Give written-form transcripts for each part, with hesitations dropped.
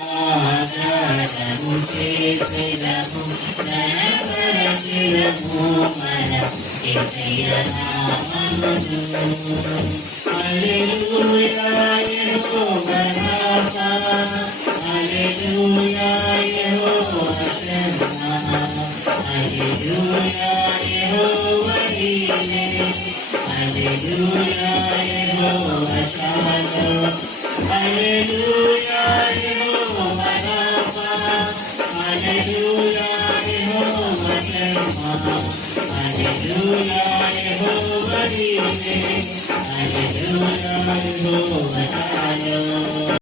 ఆధారము చేసెదము ఘనపరచెదము మన యేసయ్య నామమును. హల్లెలూయా యెహోవా రాఫా, హల్లెలూయా యెహోవా షమ్మా, హల్లెలూయా యెహోవా ఈరే, హల్లెలూయా యెహోవా షాలోమ్, హల్లెలూయా యెహోవా రాఫా, హల్లెలూయా యెహోవా షమ్మా, హల్లెలూయా యెహోవా ఈరే, హల్లెలూయా యెహోవా షాలోమ్.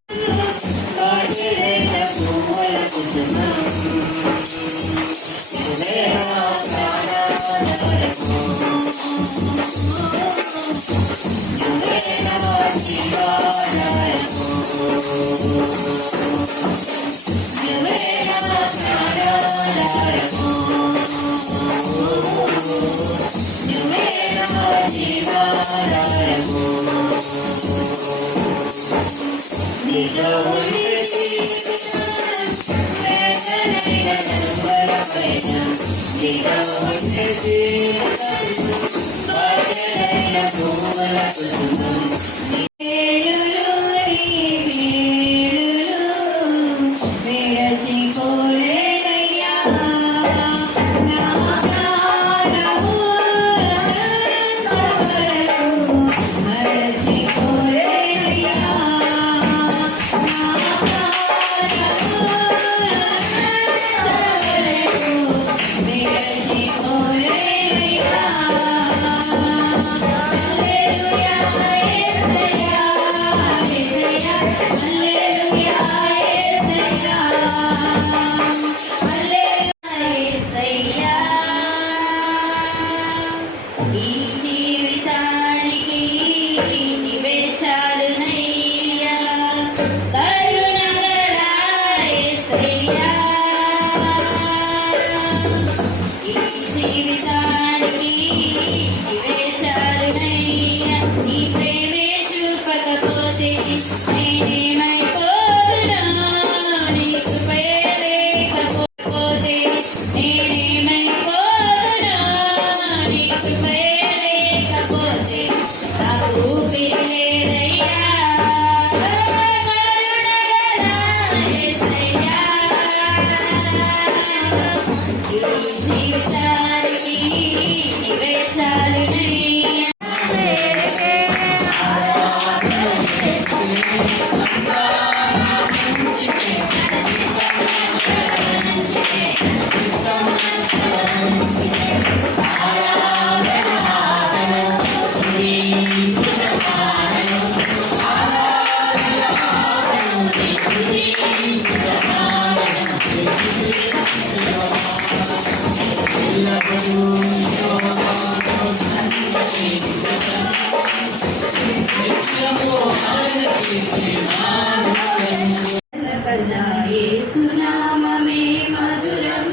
యేసునామమే మధురం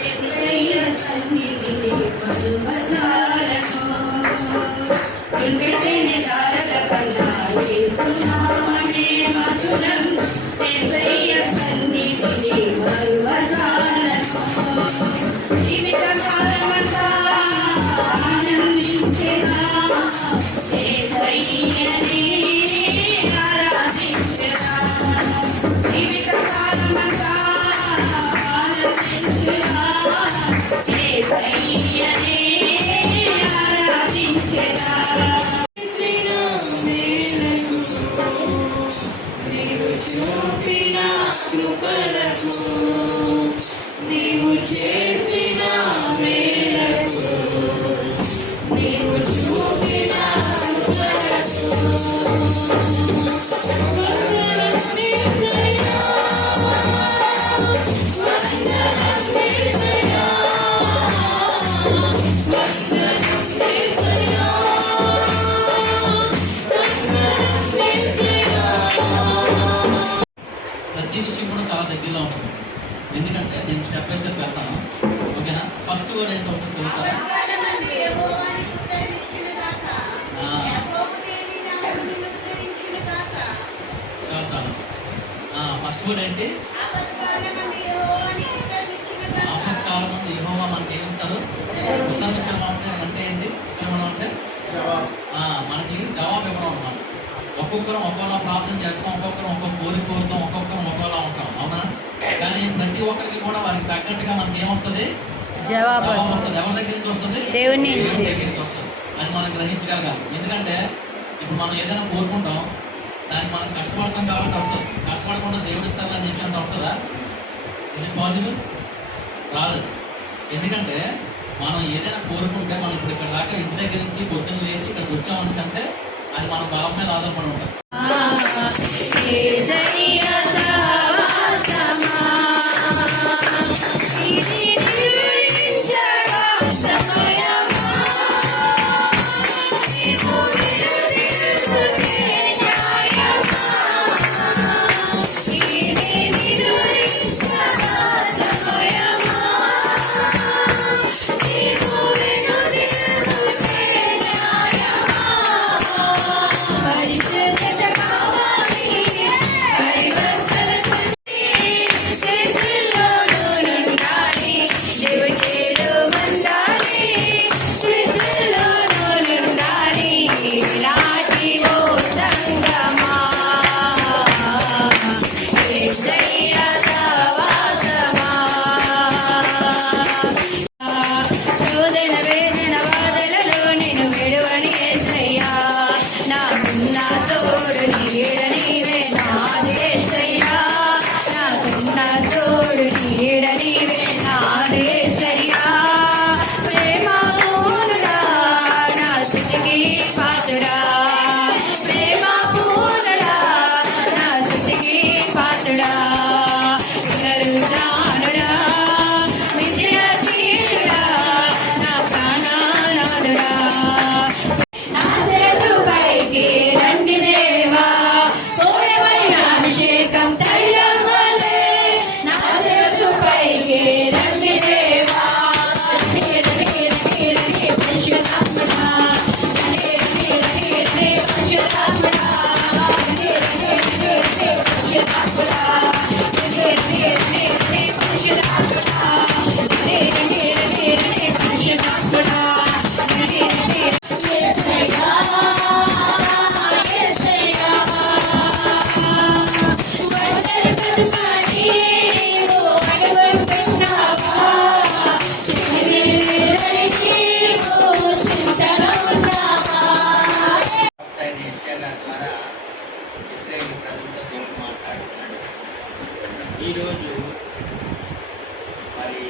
యేసయ్య సన్నిధిని పలువజాలను వెంకటేని తారక కన్నా యేసునామమే మధురం యేసయ్య సన్నిధిని పలువజాలను జీవితకాలమంతా ఆనందించెదా యేసయ్యనే ఆరాధించెదా జీవితకాలమంతా ఆనందించెదా యేసయ్యనే ఆరాధించెదా నీవు చూపిన కృపలకు నీవు చేసిన మేలకు నీవు చూపిన కృపలకు ప్రతి విషయం కూడా చాలా దగ్గరలో ఉంటుంది. ఎందుకంటే నేను స్టెప్ బై స్టెప్ వెళ్తాను. ఓకేనా? ఫస్ట్ వర్డ్ ఏంటో ఒకసారి చదువుతారా? చాలా ఫస్ట్ వర్డ్ ఏంటి? ఆపత్కాలం ముందు యెహోవా మనకి ఏమి ఇస్తారు? ఉత్తరం అంటే ఏంటి? ఏమన్నా అంటే మనకి జవాబు ఇవ్వడం అన్నమాట. ఒక్కొక్కరం ఒక్కోలా ప్రార్థన చేస్తాం, ఒక్కొక్కరం ఒక్కొక్క కోరిక కోరుతాం, ఒక్కొక్కరం ఒక్కోలా ఉంటాం, అవునా? కానీ ప్రతి ఒక్కరికి కూడా వారికి తగ్గట్టుగా మనకి ఏమొస్తుంది? జవాబు వస్తుంది. ఎవరి దగ్గర నుంచి వస్తుంది? దేవుని దగ్గర నుంచి వస్తుంది. అది మనం గ్రహించగలగాలి. ఎందుకంటే ఇప్పుడు మనం ఏదైనా కోరుకుంటాం, దానికి మనం కష్టపడతాం కాబట్టి వస్తుంది. కష్టపడకుండా దేవుడు ఇస్తారని చెప్పి అంత వస్తుందా? ఇది పాసిబుల్ రాదు. ఎందుకంటే మనం ఏదైనా కోరుకుంటే మనం ఇప్పుడు ఇక్కడ దాకా ఇంటి దగ్గర నుంచి పొద్దున్న లేచి ఇక్కడికి వచ్చామని అంటే అది మన బలం మీద ఆధారపడి ఉంటుంది. ఈరోజు మరి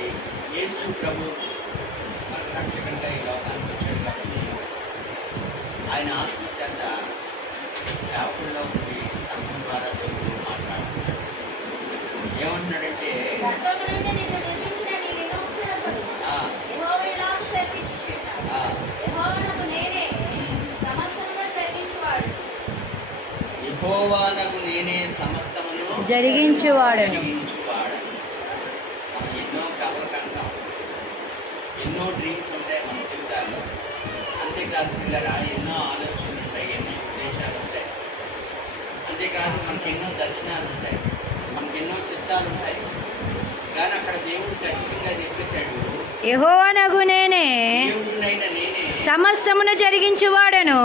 యేసు ప్రభు మన రక్షకుడిగా ఈ లోకానికి వచ్చాడు కాబట్టి ఆయన ఆత్మ చేత సేవకుల్లో ఉండి సంఘం ద్వారా దేవుడు మాట్లాడుతున్నాడు. ఏమంటున్నాడంటే యెహోవానగు నేనే సమస్తమును జరిగించువాడను. మనం ఎన్నో కళలు కంటాం, ఎన్నో డ్రీమ్స్ ఉంటాయి మన జీవితాల్లో. అంతేకాదు పిల్లరా, ఎన్నో ఆలోచనలు ఉంటాయి, ఎన్నో ఉద్దేశాలు ఉంటాయి. అంతేకాదు మనకి ఎన్నో దర్శనాలు ఉంటాయి, మనకి ఎన్నో చిత్తాలు ఉంటాయి. కానీ అక్కడ దేవుడు ఖచ్చితంగా చెప్పేశాడు, యెహోవానగు నేనే దేవుడినైనా నేనే సమస్తమును జరిగించువాడను.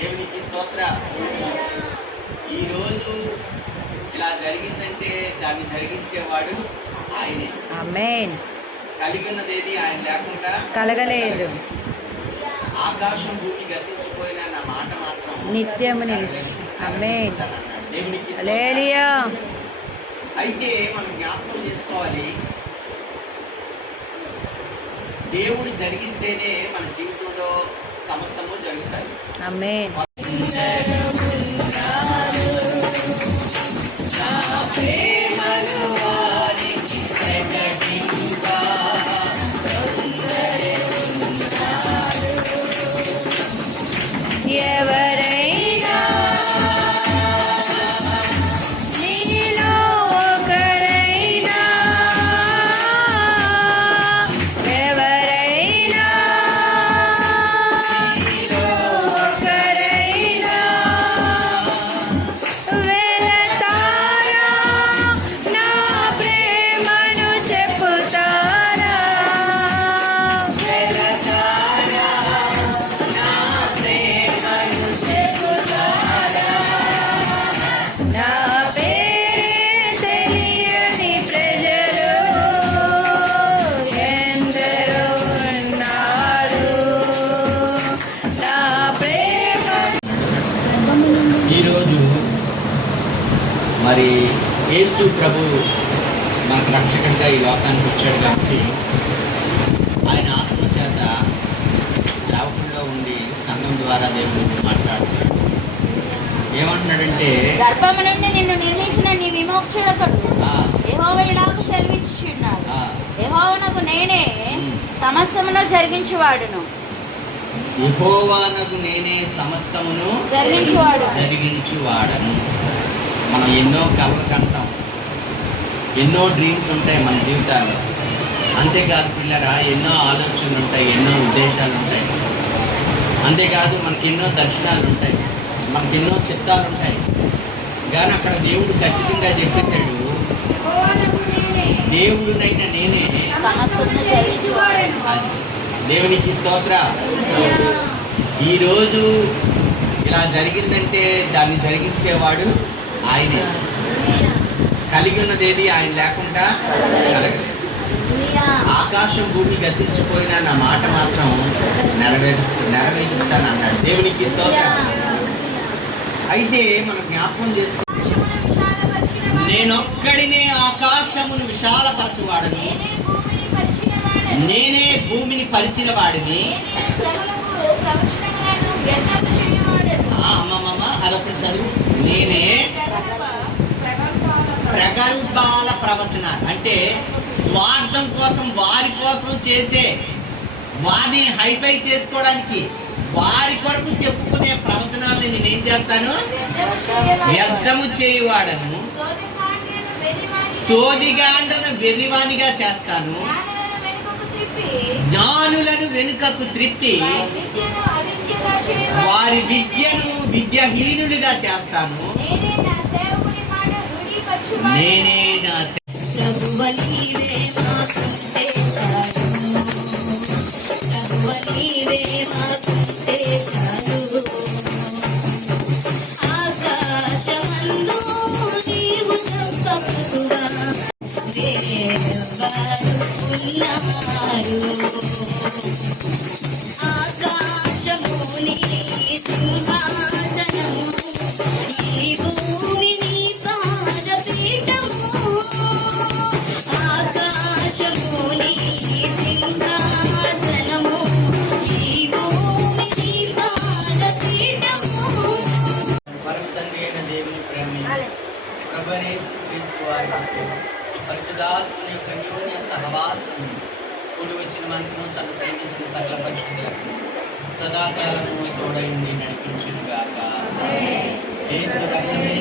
దేవునికి స్తోత్ర. ఈరోజు ఇలా జరిగిందంటే దాన్ని జరిగించేవాడు ఆయనే. ఆమేన్. కలిగి ఉన్నది ఏది ఆయన లేకుండా కలగలేదు. ఆకాశం భూమి గతించిపోయిన నా మాట మాత్రం నిత్యము ఆమేన్. దేవునికి హల్లెలూయా. అయితే మనం జ్ఞాపకం చేసుకోవాలి, దేవుడు జరిగిస్తేనే మన జీవితంలో సమస్తము జరుగుతాయి. ఆమేన్. యేసు ప్రభు మనకు రక్షకుడిగా ఈ లోకానికి వచ్చాడు కాబట్టి ఆయన ఆత్మ చేత సేవకుల్లో ఉండి సంఘం ద్వారా దేవుడు మాట్లాడుతున్నాడు. ఏమంటున్నాడంటే గర్భము నుండి నిన్ను నిర్మించిన నీ విమోక్షకుడు ఆ, యెహోవా ఇలాగ సెలవిచ్చుచున్నాడు. ఆ, యెహోవానగు నేనే సమస్తమును జరిగించువాడును. యెహోవానగు నేనే సమస్తమును జరిగించువాడు. జరిగించువాడను. మనం ఎన్నో కళలు కంటాం, ఎన్నో డ్రీమ్స్ ఉంటాయి మన జీవితాల్లో. అంతేకాదు పిల్లరా, ఎన్నో ఆలోచనలు ఉంటాయి, ఎన్నో ఉద్దేశాలు ఉంటాయి. అంతేకాదు మనకి ఎన్నో దర్శనాలు ఉంటాయి, మనకి ఎన్నో చిత్తాలు ఉంటాయి. కానీ అక్కడ దేవుడు ఖచ్చితంగా చెప్పేశాడు, దేవుడునైనా నేనే సమస్తమును జరిగించువాడును. అది. దేవునికి స్తోత్ర. ఈరోజు ఇలా జరిగిందంటే దాన్ని జరిగించేవాడు ఆయనే. కలిగి ఉన్నది ఏది ఆయన లేకుండా కలగలేదు. ఆకాశం భూమి గతించిపోయినా నా మాట మాత్రం నెరవేరుస్తాను అన్నాడు. దేవునికి స్తోత్రం. అయితే మనం జ్ఞాపకం చేసుకో, నేనొక్కడినే ఆకాశమును విశాలపరచువాడని, నేనే భూమిని పరిచిన వాడిని. అమ్మమ్మ అదొకటి చదువు. నేనే ప్రగల్భాల ప్రవచన అంటే స్వార్థం కోసం, వారి కోసం చేసే, వారిని హైఫై చేసుకోవడానికి, వారి కొరకు చెప్పుకునే ప్రవచనాలని నేనేం చేస్తాను? వ్యర్థము చేయువాడను, సోదిగాండ్రను వెర్రివానిగా చేస్తాను, జ్ఞానులను వెనుకకు త్రిప్పి వారి విద్యను విద్యాహీనులుగా చేస్తాను. నేనే నా ఆకాశమందు నీవు తప్పకుగా ఆకాశముని సింహాసనము, ఈ భూమిని పాదపీఠము. ఆకాశముని సింహాసనము, ఈ భూమిని పాదపీఠము. పరమ తండ్రి అయిన దేవుని ప్రేమ, ప్రభువైన యేసుక్రీస్తు వారి కృప, పరిశుద్ధాత్మని యొక్క అన్యోన్య సహవాసం కూడి వచ్చిన మనకును తను ప్రేమించిన సకల పరిశుద్ధులకు సదాకాలము తోడై ఉండి నడిపించుగాక. యేసు రక్తమే